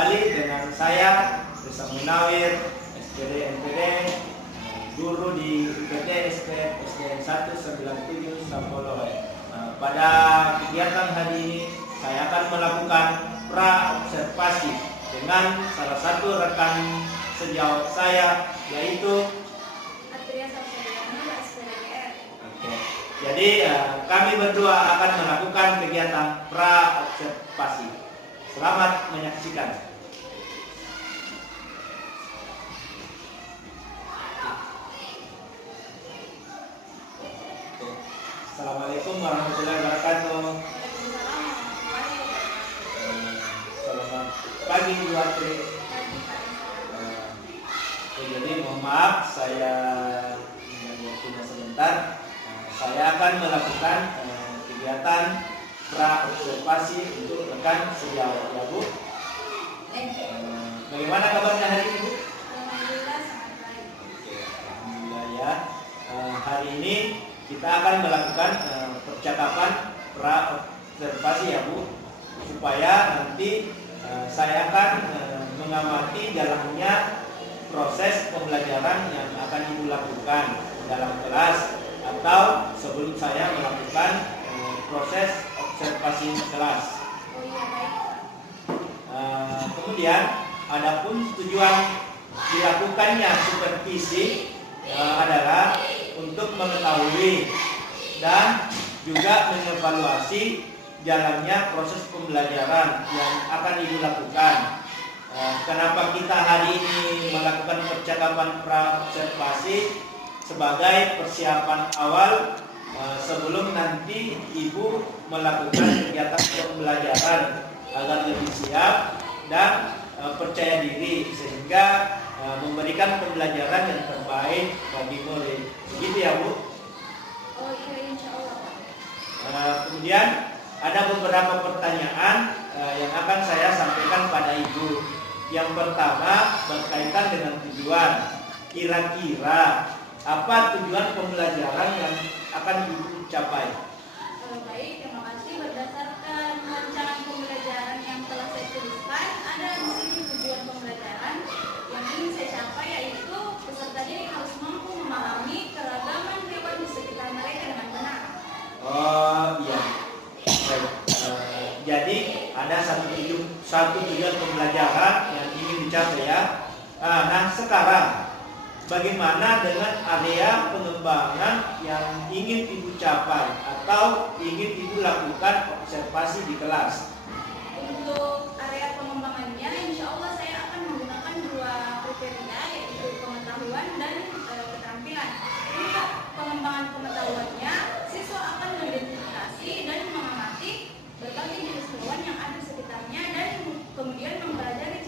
kembali dengan saya Desa Munawir, SPD NPD, guru di UPT SDN 197 Sampoloe. Pada kegiatan hari ini saya akan melakukan pra-observasi dengan salah satu rekan sejawat saya, yaitu Oke. Jadi kami berdua akan melakukan kegiatan pra-observasi. Selamat menyaksikan. Assalamualaikum warahmatullahi wabarakatuh. Selamat pagi Bu Atri. Jadi mohon maaf saya mengambil waktunya sebentar. Saya akan melakukan kegiatan pra-observasi untuk rekan sejawat ya Bu. Bagaimana kabarnya hari ini Bu? Alhamdulillah sangat baik. Alhamdulillah ya. Hari ini kita akan melakukan percakapan pra-observasi ya Bu, supaya nanti saya akan mengamati jalannya proses pembelajaran yang akan Ibu lakukan dalam kelas atau sebelum saya melakukan proses observasi kelas. Oh iya, baik. Kemudian adapun tujuan dilakukannya supervisi adalah untuk mengetahui dan juga mengevaluasi jalannya proses pembelajaran yang akan Ibu lakukan. Kenapa kita hari ini melakukan percakapan pra-observasi sebagai persiapan awal sebelum nanti Ibu melakukan kegiatan pembelajaran agar lebih siap dan percaya diri sehingga memberikan pembelajaran yang terbaik bagi murid. Begitu ya Bu? Oh iya, insya Allah. Kemudian ada beberapa pertanyaan yang akan saya sampaikan pada Ibu. Yang pertama berkaitan dengan tujuan. Kira-kira apa tujuan pembelajaran yang akan Ibu capai? Baik, terima kasih. Berdasarkan rancangan pembelajaran yang telah saya tuliskan, ada di sini tujuan pembelajaran yang ingin saya capai, yaitu peserta didik harus mampu memahami keragaman hewan di sekitar mereka dengan benar. Oh iya. Baik. Jadi ada satu tujuan pembelajaran yang ingin dicapai ya. Nah sekarang bagaimana dengan area pengembangan yang ingin Ibu capai atau ingin Ibu lakukan observasi di kelas? Untuk area pengembangannya, insya Allah saya akan menggunakan dua kriteria, yaitu pengetahuan dan keterampilan. Untuk pengembangan pengetahuannya, siswa akan mengidentifikasi dan mengamati berbagai jenis hewan yang ada di sekitarnya dan kemudian mempelajari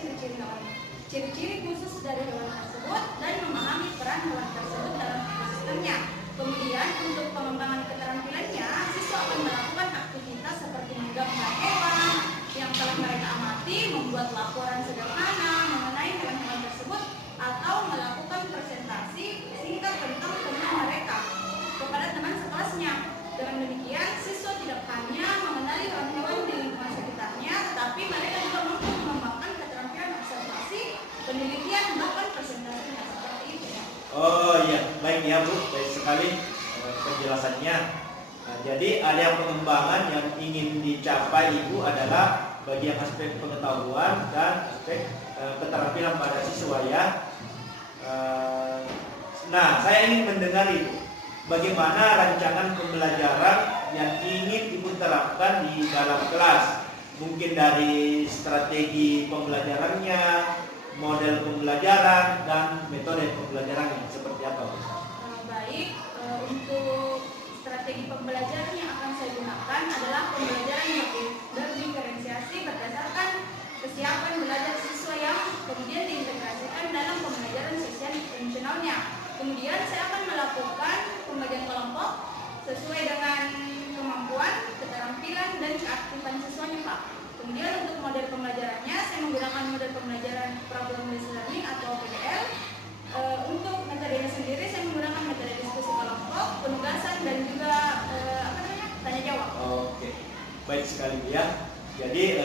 ciri-ciri khusus dari hewan tersebut dan memahami peran hewan tersebut dalam ekosistemnya. Kemudian untuk pengembangan keterampilannya, siswa akan melakukan aktivitas seperti menggambar hewan yang telah mereka amati, membuat laporan sederhana mengenai hewan-hewan tersebut, atau melakukan presentasi singkat tentang teman mereka kepada teman sekelasnya. Dengan demikian, siswa tidak hanya mengenali hewan-hewan di lingkungan sekitarnya, tetapi mereka juga mampu mengembangkan keterampilan observasi, penelitian, bahkan presentasi seperti itu ya. Oh iya, baik ya Bu, baik sekali penjelasannya. Jadi area pengembangan yang ingin dicapai Ibu adalah bagian aspek pengetahuan dan aspek keterampilan pada siswa ya. Nah, saya ingin mendengar Ibu, bagaimana rancangan pembelajaran yang ingin Ibu terapkan di dalam kelas? Mungkin dari strategi pembelajarannya, model pembelajaran, dan metode pembelajarannya seperti apa? Baik, untuk strategi pembelajaran yang akan saya gunakan adalah pembelajaran yang berdiferensiasi berdasarkan kesiapan belajar siswa yang kemudian diintegrasikan dalam pembelajaran situasionalnya. Kemudian saya akan melakukan pembagian kelompok sesuai dengan kemampuan, keterampilan, dan keaktifan siswanya Pak. Kemudian untuk model pembelajarannya, saya menggunakan model pembelajaran problem based learning atau PBL. Untuk metodenya sendiri, saya menggunakan metode diskusi kelompok, penugasan, dan juga tanya jawab. Oke, baik sekali ya. Jadi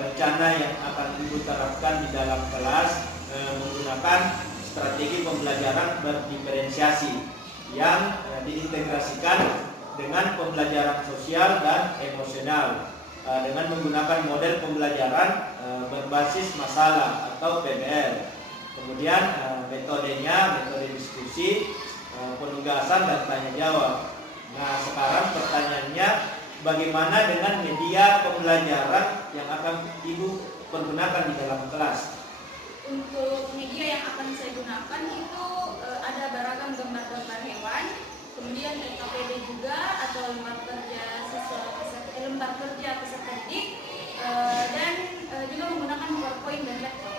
rencana yang akan Ibu diterapkan di dalam kelas menggunakan strategi pembelajaran berdiferensiasi yang diintegrasikan dengan pembelajaran sosial dan emosional dengan menggunakan model pembelajaran berbasis masalah atau PBL. Kemudian metodenya metode diskusi, penugasan dan tanya jawab. Nah, sekarang pertanyaannya, bagaimana dengan media pembelajaran yang akan Ibu pergunakan di dalam kelas? Untuk media yang akan saya gunakan itu ada beragam gambar-gambar hewan, kemudian LKPD juga atau lembar kerja peserta didik, dan juga menggunakan PowerPoint dan laptop.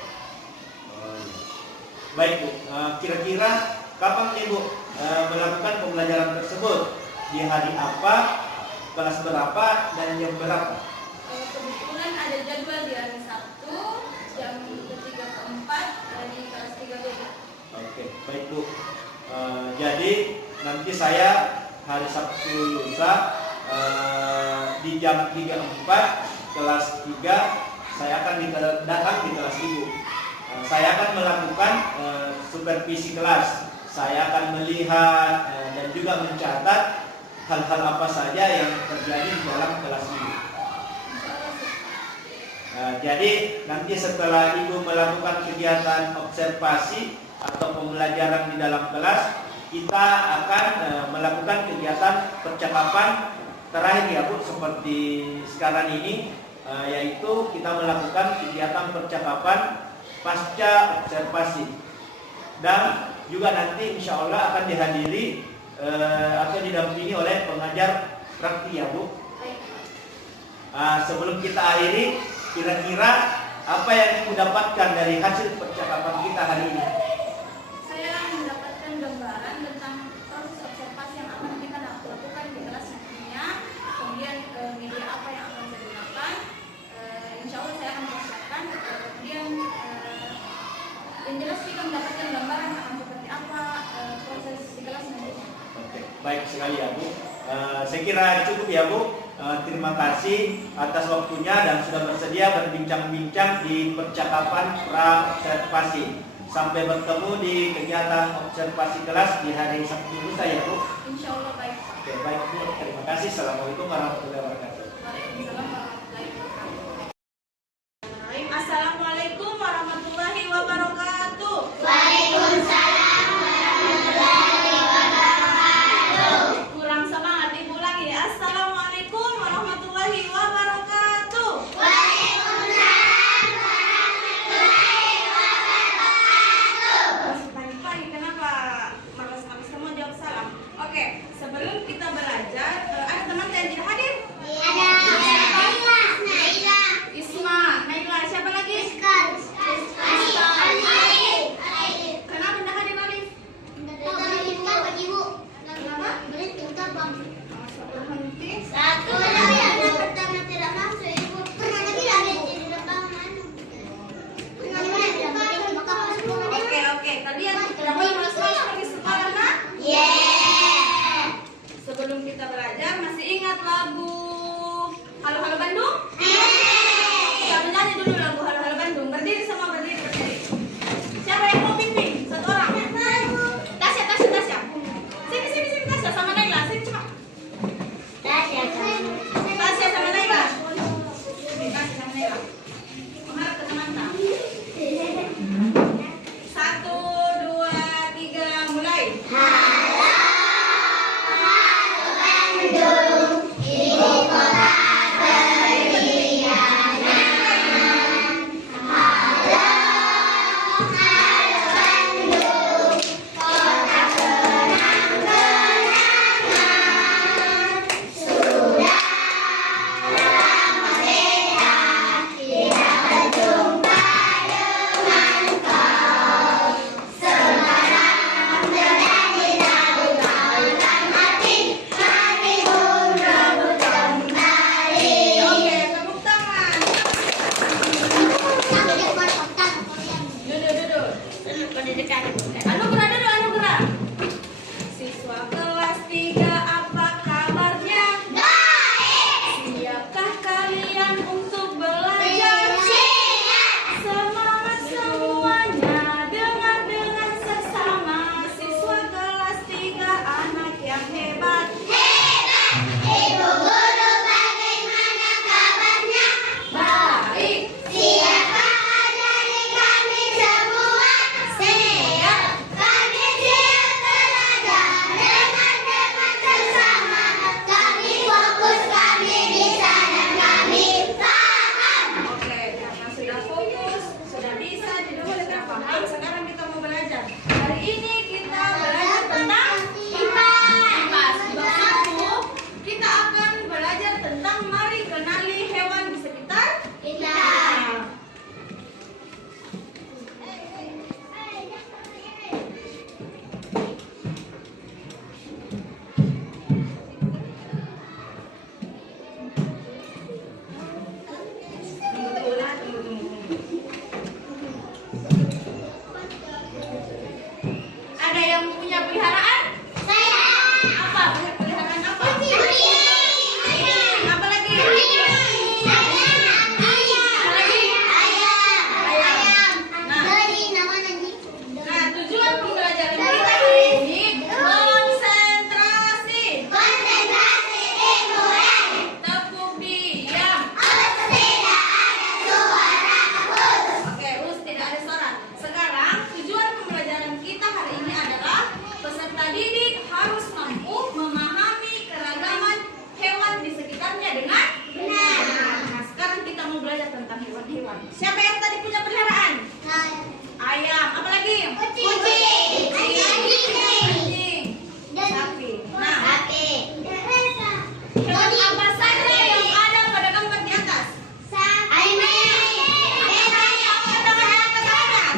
Baik Bu, kira-kira kapan Ibu melakukan pembelajaran tersebut? Di hari apa, kelas berapa, dan jam berapa? Kebetulan ada jadwal di hari Sabtu jam 3 ke 4 di kelas 3B. Oke, baik Bu. Jadi nanti saya hari Sabtu lusa di jam 3.4 kelas 3 saya akan datang di kelas Ibu. Saya akan melakukan supervisi kelas. Saya akan melihat dan juga mencatat hal-hal apa saja yang terjadi di dalam kelas Ibu. Jadi nanti setelah Ibu melakukan kegiatan observasi atau pembelajaran di dalam kelas, kita akan melakukan kegiatan percakapan terakhir ya Bu, seperti sekarang ini, yaitu kita melakukan kegiatan percakapan pasca observasi. Dan juga nanti insya Allah akan dihadiri atau didampingi oleh pengajar praktik ya Bu. Sebelum kita akhiri, kira-kira apa yang Ibu dapatkan dari hasil percakapan kita hari ini? Saya mendapatkan gambaran tentang proses observasi yang akan kita lakukan di kelas nantinya, kemudian media apa yang akan saya gunakan. Insya Allah saya akan persiapkan, kemudian yang jelas kita mendapatkan gambaran akan seperti apa proses di kelas nantinya. Oke, baik sekali ya Bu. Saya kira cukup ya Bu. Terima kasih atas waktunya dan sudah bersedia berbincang-bincang di percakapan pra-observasi. Sampai bertemu di kegiatan observasi kelas di hari Sabtu lusa ya Bu. Insya Allah baik. Oke, baik Bu. Terima kasih. Assalamualaikum warahmatullahi wabarakatuh. Waalaikumsalam warahmatullahi wabarakatuh. Assalamualaikum warahmatullahi wabarakatuh. Waalaikumsalam warahmatullahi wabarakatuh. Kurang semangat diulangi. Assalamualaikum warahmatullahi wabarakatuh. Waalaikumsalam warahmatullahi wabarakatuh. Masih pagi-pagi, kenapa malas-malas semua jawab salam? Oke, sebelum kita belajar, ada teman yang tidak hadir? Ada Naila, Isma, Naila, siapa lagi? Kenapa tidak hadir Alif? Berhenti. Satu lagi ada pertama tidak masuk ibu. Pernah lagi ada di lapangan. Pernah lagi tidak masuk. Oke, kalian tidak boleh malas-malas pergi sekolah, nak? Yeah. Sebelum kita belajar, masih ingat lagu Halo Halo Bandung? Kita menyanyi dulu lagu Halo Halo Bandung. Berdiri semua, berdiri. Siapa yang mau pimpin? Satu orang. Tasya. Sini Tasya sama Naila. Sini cepat. Tasya sama Naila. Tasya sama Naila. Menghadap ke teman-teman. 1, 2, 3, mulai. Halo Bandung, ibu kota semuanya, dengar dengan seksama, siswa kelas 3 anak yang hebat. Ibu guru bagaimana kabarnya? Baik, Siapa ajari kami semua? Siap. Kami siap belajar dengan sesama. Kami fokus, kami bisa dan kami paham. oke, karena sudah fokus, sudah bisa, jadi sudah paham. Sekarang kita mau belajar. Hari ini kita belajar tentang IPA. Di bab 1 kita akan belajar tentang mari kenali hewan di sekitar Kita. Ada yang punya peliharaan? Saya. Apa? Punya peliharaan apa? Kucing. Apa lagi? Nah, tujuan pembelajaran kita hari ini konsentrasi, tepuk diam. Oke, Us, tidak ada suara. Sekarang tujuan pembelajaran kita hari ini adalah peserta didik harus mampu memahami keragaman hewan di sekitarnya dengan benar. Nah, sekarang kita mau belajar tentang hewan-hewan. Siapa yang tadi punya peliharaan? Ayam. Apa lagi? Kucing. Sapi. Nah, hewan apa saja yang ada pada gambar di atas?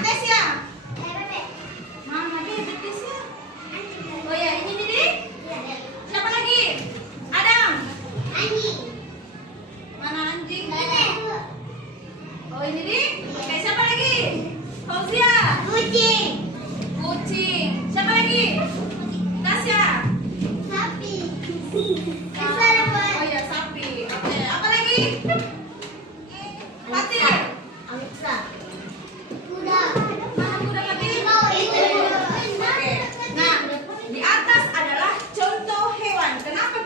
Tes ya. Mama dia tes ya. Oh ya, ini nih. Siapa lagi? Adam. Mana anjing? Oh ini nih. Oke, siapa lagi? Fauzia. Kucing. Siapa lagi? Tasya. Oh ya, sapi. Oke, apa lagi? Fatir. Mana kuda Fatir? Oke. Nah, di atas adalah contoh hewan. Kenapa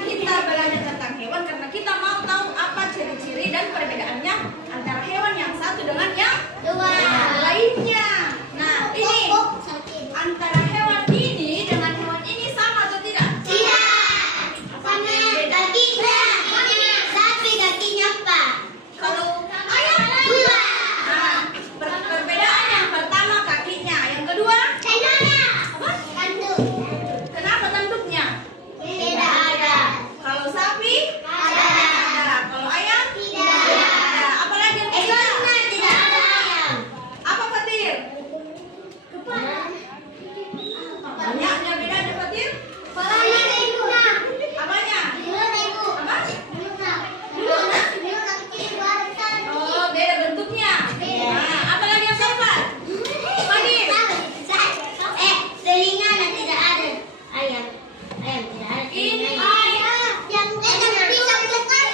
kita belajar tentang hewan? Karena kita mau tahu apa ciri-ciri dan perbedaannya antara hewan yang satu dengan yang lainnya. Nah, ini antara hewan ini dengan hewan ini sama atau tidak? Kalau ayam, nah, perbedaan yang pertama kakinya, yang kedua, apa? Kenapa tanduknya? Kalau sapi, ada. Kalau ayam, ada. Apalagi yang ketiga? Apa Fatir? Banyaknya bedanya Fatir? Apanya? Oh, beda bentuknya. Nah, apalagi yang keempat? Fatir? Telinga tidak ada. Ayam tidak ada. Ini Yang bisa mendengar.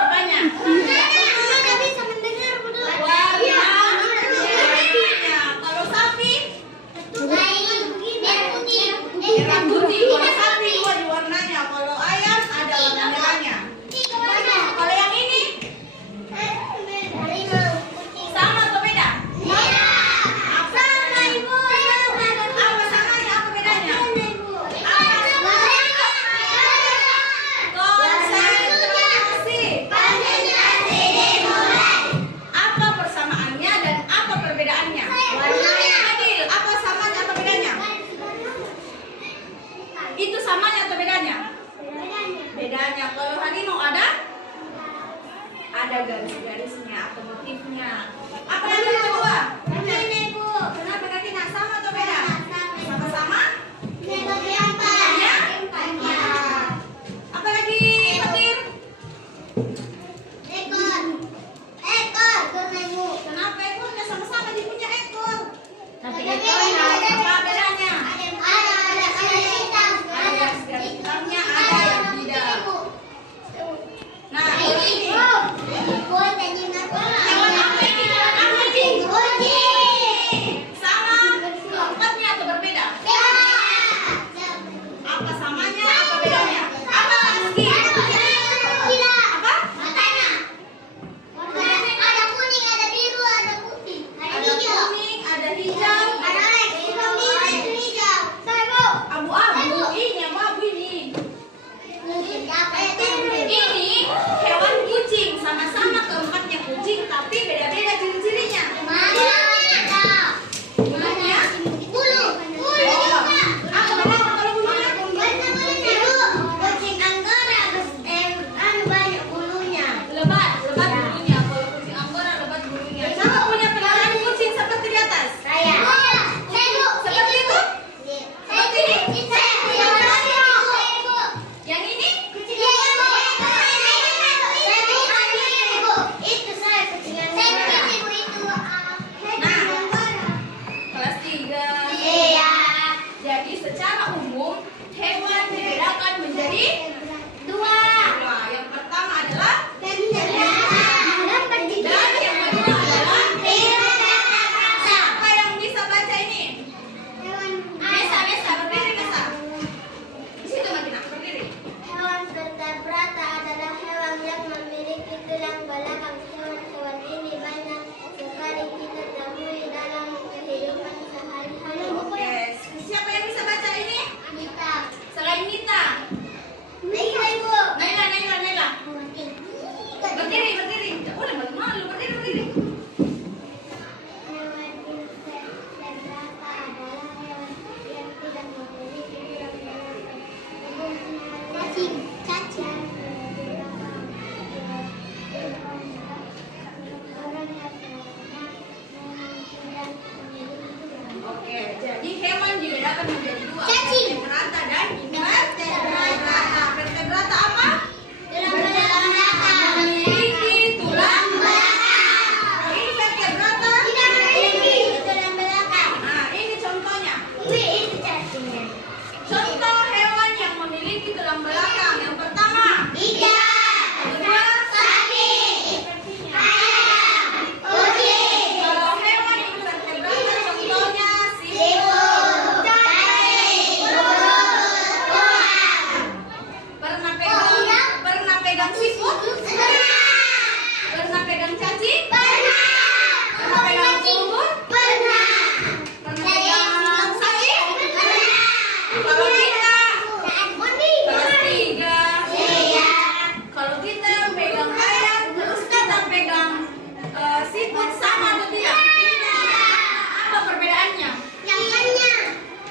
apanya? Bisa mendengar, betul. Warnanya. Kalau sapi, Merah putih. merah putih. Kalau sapi dua di warnanya. Kalau ayam ada warna merahnya. Kalau yang ini sama atau beda? Apa samanya? Apa bedanya? Konsentrasi. Apa persamaannya dan apa perbedaannya? Adil, apa samanya apa bedanya? Itu samanya atau bedanya? Bedanya. Kalau harimau ada garis-garisnya atau motifnya. Apa lagi yang kedua? Kenapa kakinya sama atau beda? Sama-sama? Ya? Apa lagi Fatir? Kenapa ekornya sama-sama dia punya ekor? Tapi Ekornya apa bedanya? ada hitam. Ada garis-garis hitamnya, ada yang tidak. Nah, Ini. ini. Buat tadi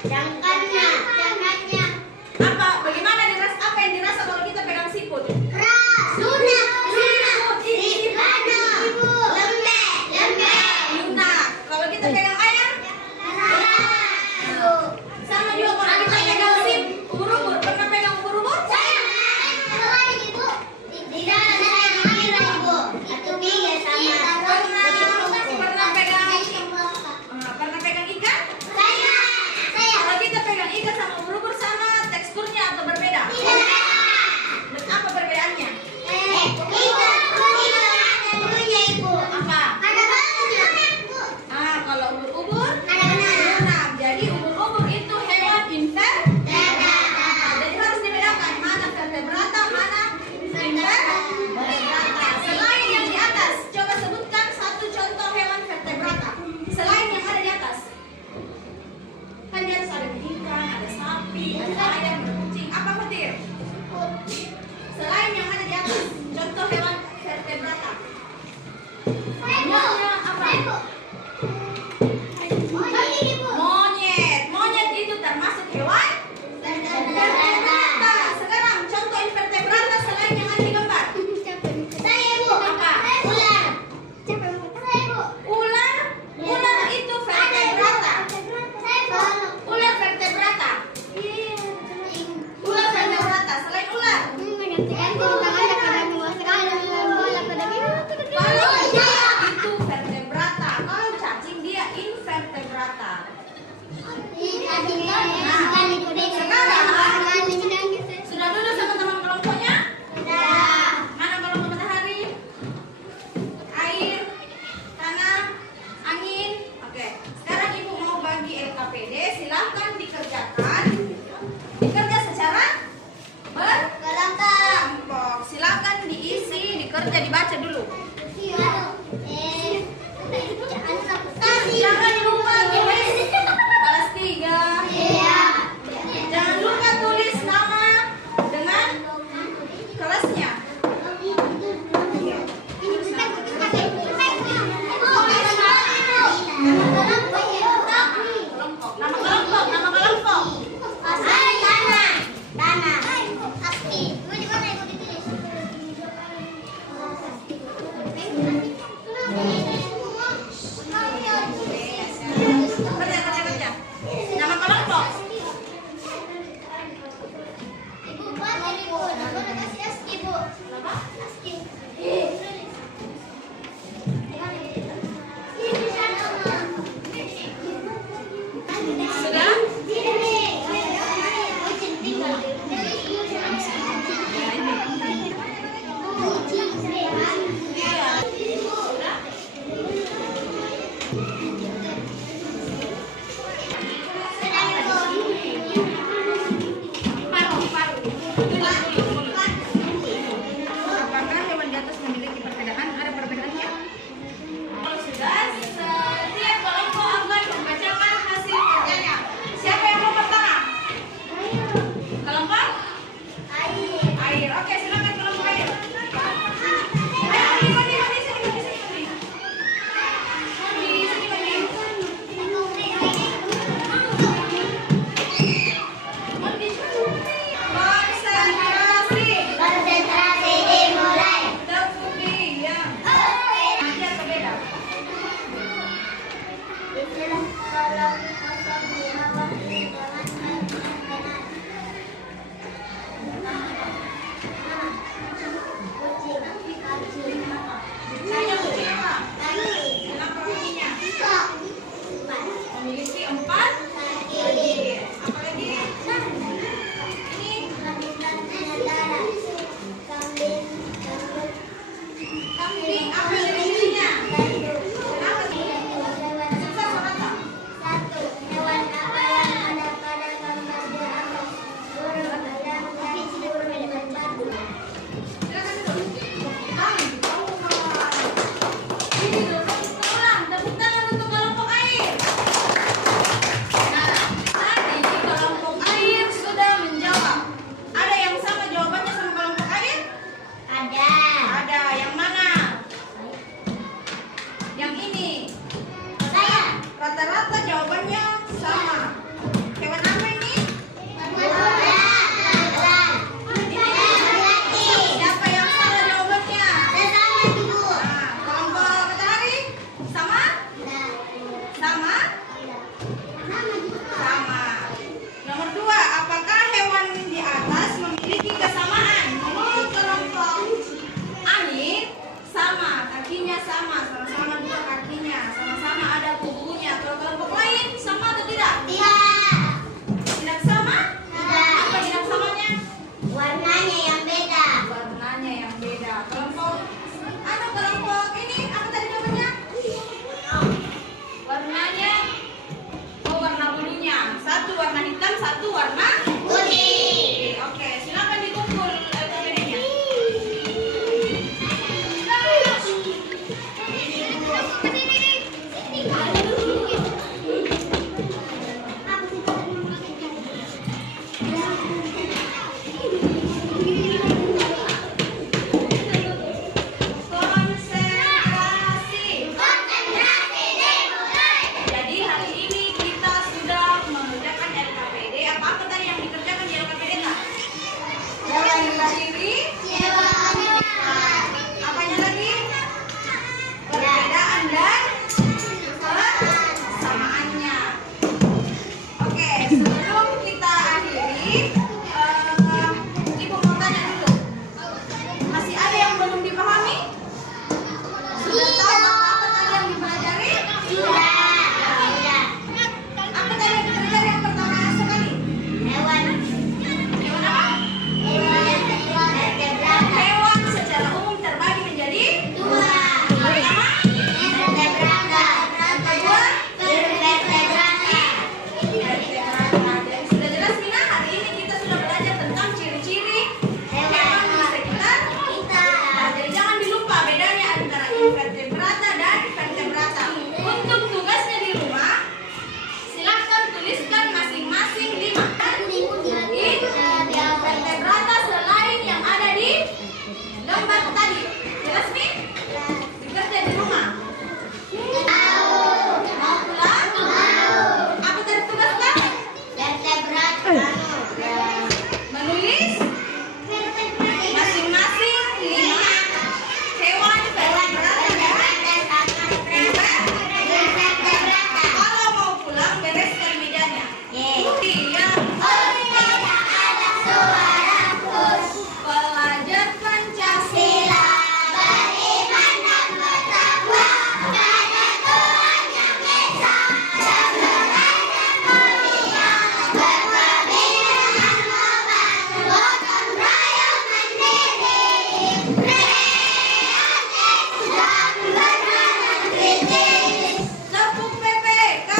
Jangkarnya. Apa? Bagaimana dirasa? Apa yang dirasa kalau kita pegang siput? Lunak. Lunak. Kalau kita pegang air? Sama juga kalau kita pegang ubur-ubur. Pernah pegang ubur-ubur? Pernah pegang ikan? Kalau kita pegang ikan sama ubur-ubur sama teksturnya atau berbeda? Dan apa perbedaannya? Apa? Kalau ubur-ubur lunak. Jadi ubur-ubur itu hewan invertebrata. Jadi harus dibedakan mana vertebrata, mana invertebrata. Selain yang di atas, coba sebutkan satu contoh hewan vertebrata. Selain yang ada di atas. Kan di atas ada ikan, ada sapi, ada ayam, ada kucing. Apa Fatir? Selain yang ada di atas, contoh hewan vertebrata. Namanya apa? Monyet. Monyet itu termasuk hewan vertebrata. Sekarang contoh invertebrata selain yang ada di gambar. Apa? Ular. Ular itu vertebrata. Ular vertebrata. Ular vertebrata. Selain ular. Kalau ikan itu vertebrata. Kalau cacing dia invertebrata. Sudah duduk sama teman kelompoknya? Mana kelompok matahari? Air, tanah, angin. Oke. Sekarang ibu mau bagi LKPD. Silahkan dikerjakan. Dikerja secara berkelompok. Silahkan diisi, dikerja, dibaca dulu. Jangan lupa tulis kelas 3. Jangan lupa tulis nama dengan kelasnya. Nama kelompok. Kerja. Nama kelompok. Sudah? Apakah hewan di atas memiliki perbedaan? Ada perbedaannya? Kalau sudah, setiap kelompok akan membacakan hasil kerjanya. Siapa yang mau pertama? Kelompok? Air. Oke, silakan kelompok air. Ayo, mandi. Konsentrasi dimulai. Tepuk diam. Nanti apa beda? Saya kucing apa? Kenapa kucingnya? Memiliki 4 gigi. Apa lagi? Ini kambing. Apa definisinya? Kenapa sih? Susah sonata. Silakan duduk. Ini dulu. Ulang. Tepuk tangan untuk kelompok air. Nah, tadi kelompok air sudah menjawab. Ada yang sama jawabannya sama kelompok air? Ada. Yang mana? Yang ini. Rata-rata jawabannya sama. Hewan sama-sama dua kakinya, sama-sama ada punggungnya. Kalau kelompok lain sama atau tidak? Tidak. Tidak sama? Tidak. Apa tidak samanya? Warnanya yang beda. Warnanya yang beda. Kelompok ini apa tadi namanya? Warnanya, warna bulunya. Satu warna hitam, satu warna Putih. oke. Silakan dikumpul LKPD-nya. Konsentrasi. Konsentrasi dimulai. Jadi hari ini kita sudah mengerjakan LKPD. Apa tadi yang dikerjakan di LKPD tak? Ciri-ciri. Apanya lagi? Perbedaan dan persamaannya. Oke, sebelum kita akhiri, Ibu mau tanya dulu. Masih ada yang belum dipahami? Sudah tahu apa tadi yang dipelajari? Apa tadi yang dipelajari yang pertama sekali? Hewan apa? Hewan secara umum terbagi menjadi pertama, vertebrata. Jadi sudah jelas Mina, hari ini kita sudah belajar tentang ciri-ciri hewan di sekitar kita. Jadi jangan dilupa bedanya antara invertebrata dan vertebrata. Untuk tugasnya di rumah, silakan tuliskan masing-masing 5. Invertebrata selain yang ada di gambar tadi. Jelas nih? Dikerja di rumah. Mau pulang? Apa tadi tugasnya? Menulis masing-masing 5 hewan vertebrata dan kalau mau pulang bereskan mejanya. Iya. Pelajar Pancasila. Tepuk PPK.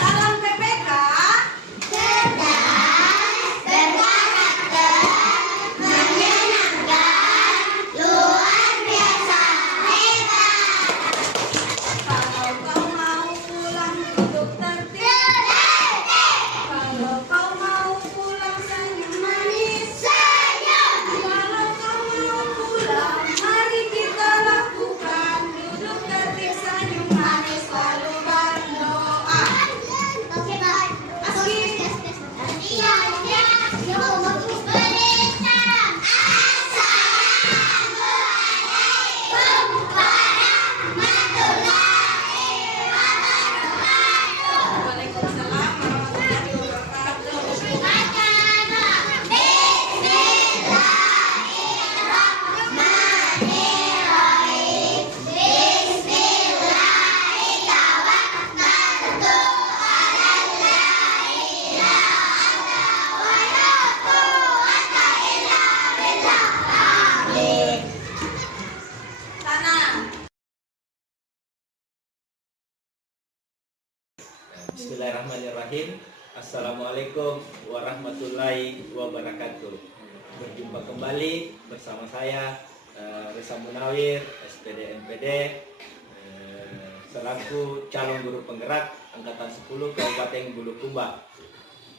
Salam PPK. Kalau kau mau pulang duduk tertib. Kalau kau mau pulang senyum manis. Kalau kau mau pulang, mari kita lakukan duduk tertib senyum manis lalu berdoa. Waalaikumsalam warahmatullahi wabarakatuh. Sana. Bismillahirrahmanirrahim. Assalamualaikum warahmatullahi wabarakatuh. Berjumpa kembali bersama saya Reza Munawir, SPD MPD, selaku calon guru penggerak angkatan 10 Kabupaten Bulukumba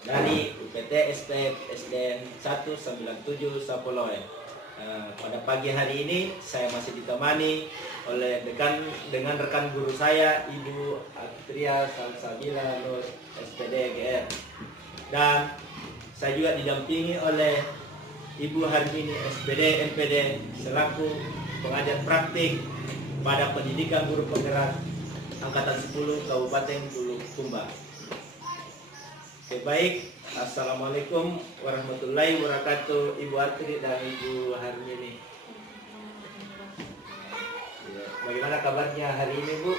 dari UPT STF SDN 197 Sapoloe. Pada pagi hari ini saya masih ditemani oleh dengan rekan guru saya Ibu Atria Salsabila Nur SPD GR, dan saya juga didampingi oleh Ibu Harmini SPD MPD selaku pengajar praktik pada pendidikan guru penggerak angkatan 10 Kabupaten Bulukumba. Oke, baik. Assalamualaikum warahmatullahi wabarakatuh, Ibu Atri dan Ibu Harmini. Ya, bagaimana kabarnya hari ini, Bu?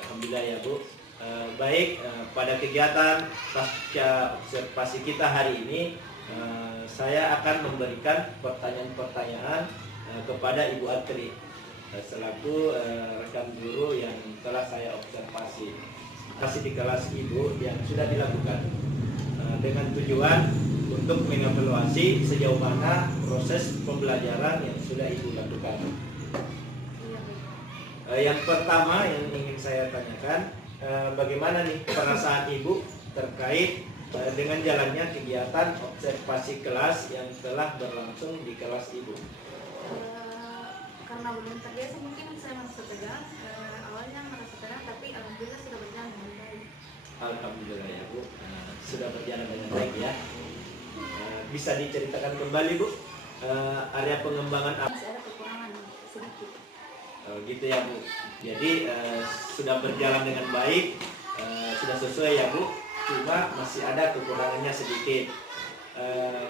Alhamdulillah ya, Bu. Baik, pada kegiatan pasca observasi kita hari ini, saya akan memberikan pertanyaan-pertanyaan kepada Ibu Atri selaku rekan guru yang telah saya observasi di kelas Ibu yang sudah dilakukan dengan tujuan untuk mengevaluasi sejauh mana proses pembelajaran yang sudah Ibu lakukan. Yang pertama yang ingin saya tanyakan, bagaimana nih perasaan Ibu terkait dengan jalannya kegiatan observasi kelas yang telah berlangsung di kelas Ibu? Karena belum terbiasa mungkin saya merasa tegang, awalnya merasa tegang, tapi alhamdulillah sudah berjalan dengan baik. Alhamdulillah ya, Bu, sudah berjalan dengan baik ya. Bisa diceritakan kembali, Bu, area pengembangan apa? Masih ada kekurangan sedikit. Gitu ya, Bu. Jadi sudah berjalan dengan baik, sudah sesuai ya, Bu. Cuma masih ada kekurangannya sedikit.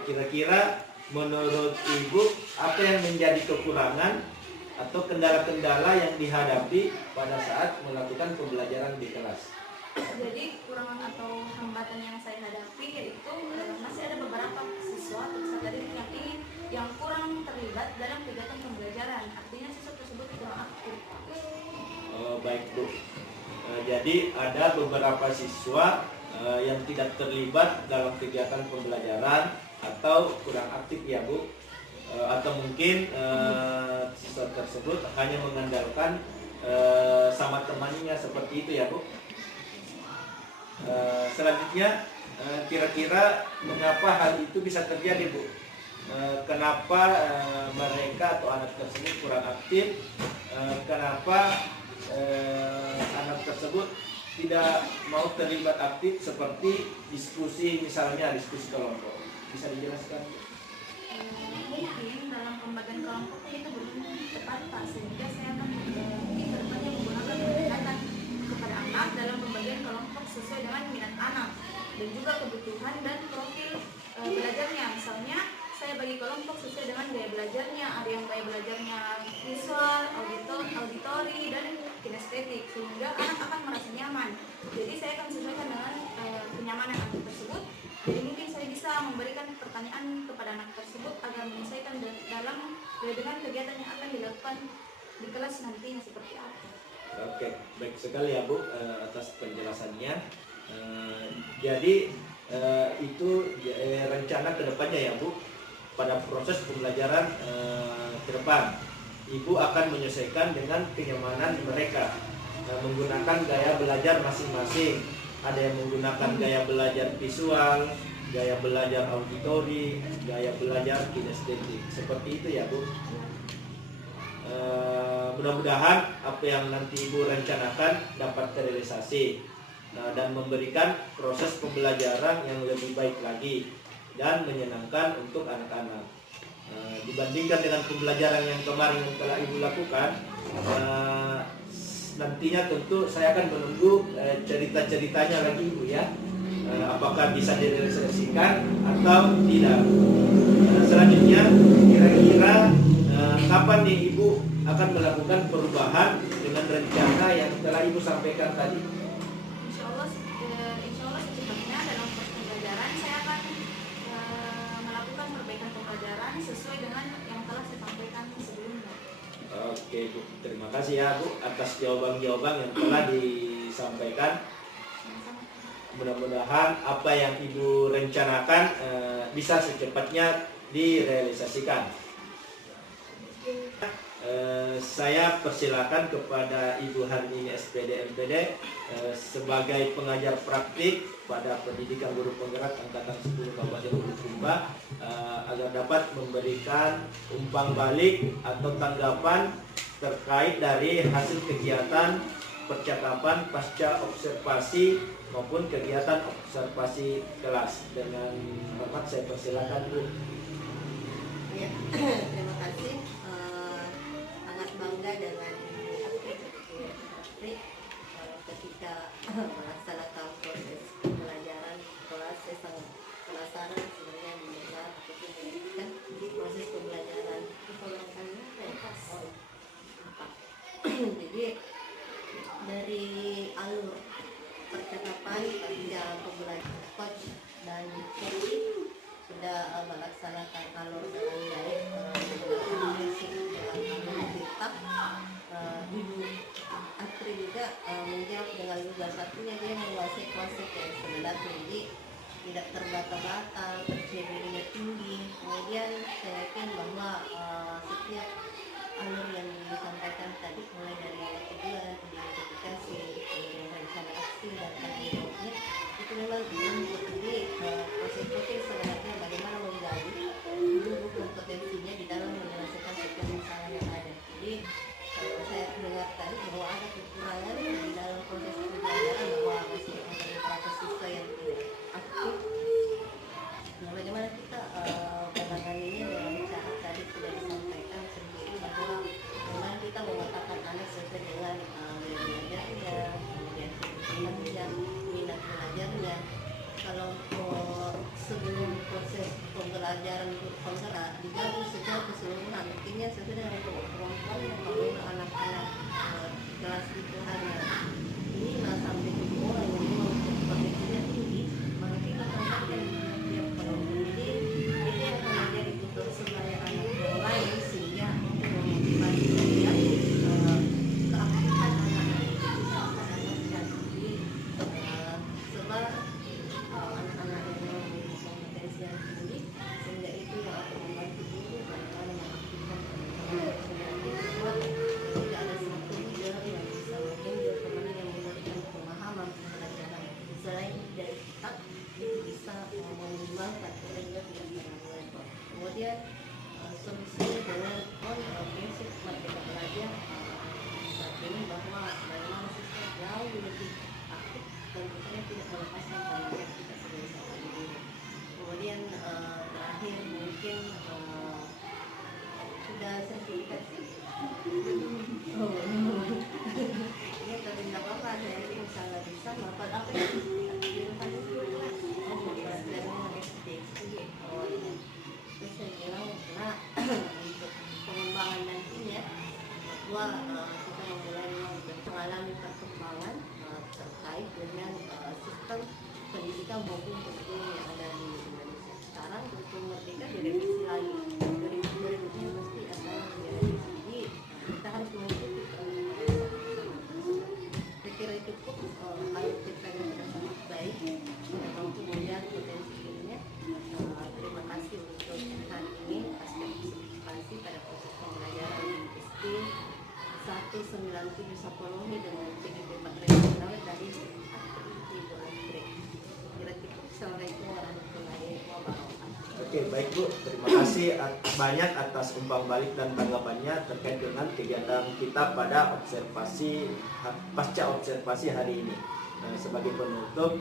Kira-kira menurut Ibu apa yang menjadi kekurangan atau kendala-kendala yang dihadapi pada saat melakukan pembelajaran di kelas? Jadi kekurangan atau hambatan yang saya hadapi yaitu masih ada beberapa siswa yang kurang terlibat dalam kegiatan pembelajaran. Artinya siswa tersebut kurang aktif. Oh, baik, Bu. Jadi ada beberapa siswa yang tidak terlibat dalam kegiatan pembelajaran atau kurang aktif ya, Bu. Atau mungkin siswa tersebut hanya mengandalkan sama temannya seperti itu ya, Bu. Selanjutnya, kira-kira mengapa hal itu bisa terjadi, Bu? Kenapa mereka atau anak tersebut kurang aktif? Kenapa anak tersebut tidak mau terlibat aktif seperti diskusi, misalnya diskusi kelompok? Bisa dijelaskan? Mungkin dalam pembagian kelompoknya itu belum tepat, Pak, sehingga saya akan mungkin kedepannya menggunakan pendekatan kepada anak dalam pembagian kelompok sesuai dengan minat anak dan juga kebutuhan dan profil belajarnya. Misalnya saya bagi kelompok sesuai dengan gaya belajarnya, ada yang gaya belajarnya visual, auditori, dan kinestetik, sehingga anak akan merasa nyaman. Jadi saya akan sesuaikan dengan kenyamanan anak tersebut. Jadi mungkin saya bisa memberikan pertanyaan kepada anak tersebut agar menyesuaikan dengan kegiatan yang akan dilakukan di kelas nantinya seperti apa. Oke, baik sekali ya, Bu, atas penjelasannya. Jadi itu rencana kedepannya ya, Bu, pada proses pembelajaran ke depan. Ibu akan menyesuaikan dengan kenyamanan mereka, menggunakan gaya belajar masing-masing. Ada yang menggunakan gaya belajar visual, gaya belajar auditori, gaya belajar kinestetik. Seperti itu ya, Bu. Mudah-mudahan apa yang nanti Ibu rencanakan dapat terrealisasi dan memberikan proses pembelajaran yang lebih baik lagi dan menyenangkan untuk anak-anak. Dibandingkan dengan pembelajaran yang kemarin yang telah Ibu lakukan, nantinya tentu saya akan menunggu cerita-ceritanya lagi, Ibu ya. Apakah bisa direalisasikan atau tidak. Selanjutnya, kira-kira kapan nih Ibu akan melakukan perubahan dengan rencana yang telah Ibu sampaikan tadi? Insya Allah secepatnya dalam proses pembelajaran saya akan melakukan perbaikan pembelajaran sesuai dengan yang telah saya sampaikan sebelumnya. Oke, Bu. Terima kasih ya, Bu, atas jawaban-jawaban yang telah disampaikan. Mudah-mudahan apa yang Ibu rencanakan bisa secepatnya direalisasikan. Saya persilakan kepada Ibu Harmini SPD MPD sebagai pengajar praktik pada pendidikan guru penggerak angkatan 10 Kabupaten Bulukumba agar dapat memberikan umpan balik atau tanggapan terkait dari hasil kegiatan percakapan pasca observasi maupun kegiatan observasi kelas. Dengan hormat saya persilakan, Bu. Ya, terima kasih. melaksanakan proses pembelajaran, proses pelajaran sebenarnya mendengar ataupun mendengarkan proses pembelajaran jadi dari alur percakapan pada pembelajaran coach dan coach sudah melaksanakan alur dengan baik menggunakan cerita Ibu Atri juga menjawab dengan lugas, artinya dia menguasai konsep yang sebenarnya, jadi tidak terbata-bata, percaya dirinya tinggi. Kemudian saya yakin bahwa setiap alur yang disampaikan tadi, mulai dari kedua, identifikasi, kemudian rencana aksi dan tanggung jawabnya, itu memang dibentuk. Jadi proses-proses sebenarnya bagaimana menggali dulu kompetensinya di dalam menyelesaikan setiap masalah yang ada. Jadi saya dengar tadi bahwa ada kekurangan di dalam proses pembelajaran, bahwa masih ada beberapa siswa yang tidak aktif. Nah, bagaimana kita menanganinya dengan cara tadi sudah disampaikan sendiri bahwa memang kita memetakan anak sesuai dengan gaya belajarnya, kemudian kebutuhannya, minat belajarnya. Kalau sebelum proses pembelajaran berpenggerak digabung secara keseluruhan, artinya sesuai dengan kemampuan yang memang anak-anak kelas itu hanya 5 sampai 7 orang yang memang potensinya tinggi, maka kita tempatkan tiap pendidik ini akan menjadi tutor sebaya anak yang lain, sehingga untuk memotivasi dia keaktifan anak-anak itu bisa menanamkan diri sebab anak-anak yang memiliki kompetensi yang tinggi, sehingga itu yang akan membantu guru bagaimana mengaktifkan tidak ada satu leader yang bisa mengambil teman yang memberikan pemahaman pembelajaran selain dari kita itu bisa mengembangkan sehingga tidak pernah melebar. Kemudian solusinya dengan prinsip merdeka belajar saat ini bahwa bagaimana siswa jauh lebih aktif dan tentunya tidak melepaskan tanggung jawab kita sebagai seorang guru. Kemudian terakhir mungkin sudah sertifikasi. Ini tapi tidak apa-apa, saya ini misalnya bisa melakukan apa yang dilakukan itu bukan dari SD. Terus saya bilang karena untuk pengembangan nantinya bahwa kita memulai mengalami perkembangan terkait dengan sistem pendidikan maupun kurikulum yang ada di Indonesia. Sekarang kurikulum merdeka direvisi lagi, 2020 pasti akan direvisi. Jadi kita harus mengikuti saya kira itu cukup alur kita yang sudah sangat baik dan mampu melihat potensi dirinya. Terima kasih untuk hari ini aspek partisipasi pada proses pembelajaran di SD 197 Saponomi dengan CGP 4 dari Ibu Andre. Kira-kira Assalamualaikum warahmatullahi wabarakatuh. Oke, baik Bu, terima kasih banyak atas umpan balik dan tanggapannya terkait dengan kegiatan kita pada observasi pasca observasi hari ini. Sebagai penutup,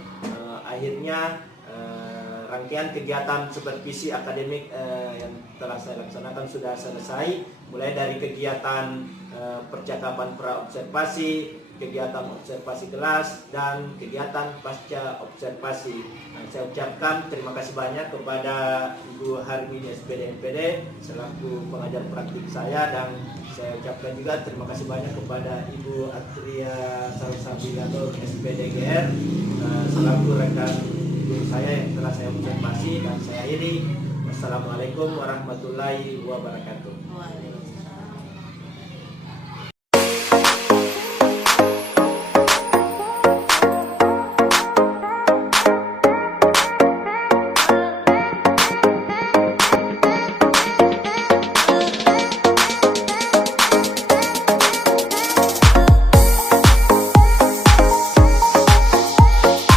akhirnya rangkaian kegiatan supervisi akademik yang telah saya laksanakan sudah selesai, mulai dari kegiatan percakapan pra-observasi, kegiatan observasi kelas, dan kegiatan pasca observasi. Saya ucapkan terima kasih banyak kepada Ibu Harmini SPD NPD selaku pengajar praktik saya, dan saya ucapkan juga terima kasih banyak kepada Ibu Atria Salsabilatur SPD GR selaku rekan guru saya yang telah saya observasi, dan saya akhiri. Wassalamualaikum warahmatullahi wabarakatuh.